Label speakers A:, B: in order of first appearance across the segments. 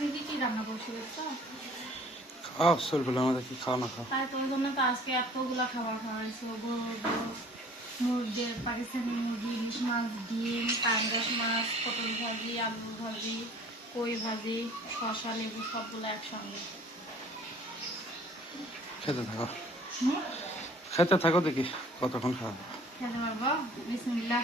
A: আজকে কি কি রান্না করছি বুঝছ
B: খাও চলবে আমাদের কি খাও না খাও
A: তাই তোর জন্য তো আজকে এতগুলা খাবার খাওয়াইছো গরু পাকিস্তানি মুরগি ইলিশ মাছ ডিম পাঙ্গাস মাছ পটল ভাজি আলু ভাজি কই ভাজি শসা লেবু সবগুলো একসঙ্গে।
B: খেতে থাকো। খেতে থাকো দেখি কতক্ষণ খাওয়া।
A: খেতে পারব বিসমিল্লাহ।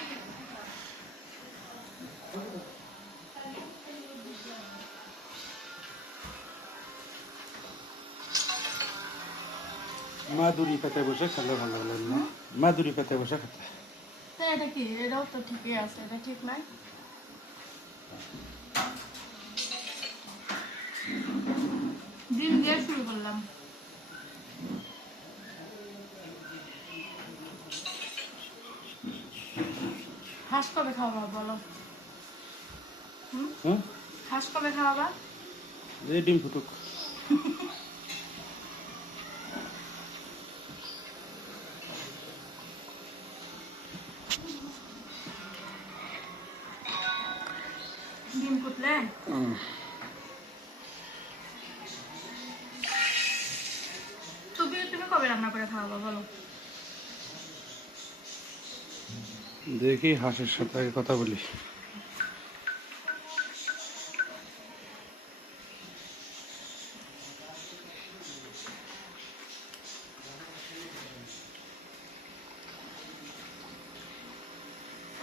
B: মাদুরি পেতে বসে খেলে ভালো হলো না। মাদুরি পেতে বসে খেতে।
A: তো এটা কি? এটাও তো ঠিকই আছে এটা ঠিক নাই? ডিম দিয়ে শুরু করলাম। হাঁস কবে খাওয়াবা বলো? হুম?
B: হুম
A: হাঁস কবে খাওয়াবা?
B: ডিম ফুটুক।
A: তুমি তুমি কবে রান্না করে খাওয়াবা বলো?
B: দেখি হাঁসের সাথে কথা বলি।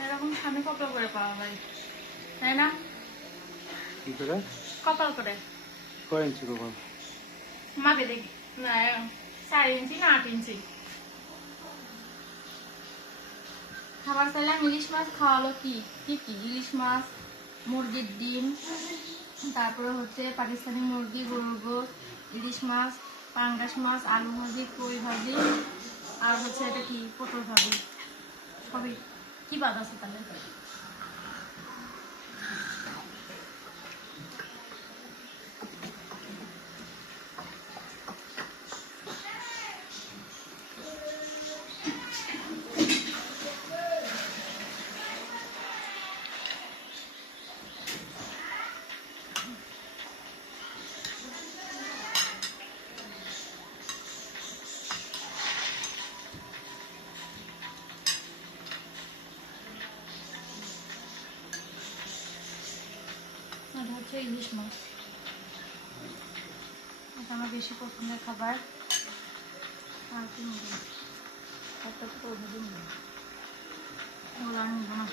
A: এরকম স্বামী কপাল করে পাওয়া যায়? তাই না?
B: কি করে?
A: কপাল করে।
B: কয় ইঞ্চি কপাল?
A: মাপে দেখি। না চার ইঞ্চি না আট ইঞ্চি। খাবার চাইলাম ইলিশ মাছ খাওয়ালো কি? কি কি? ইলিশ মাছ মুরগির ডিম তারপরে হচ্ছে পাকিস্তানি মুরগি গরুর গোস ইলিশ মাছ পাঙ্গাস মাছ আলু ভাজি কই ভাজি আর হচ্ছে এটা কি? পটল ভাজি। সবই। কি বাদ আছে তাহলে? এটা হচ্ছে ইলিশ মাছ এটা আমার বেশি পছন্দের খাবার আর কি নেব একটা তো ওগুলো আর নেব না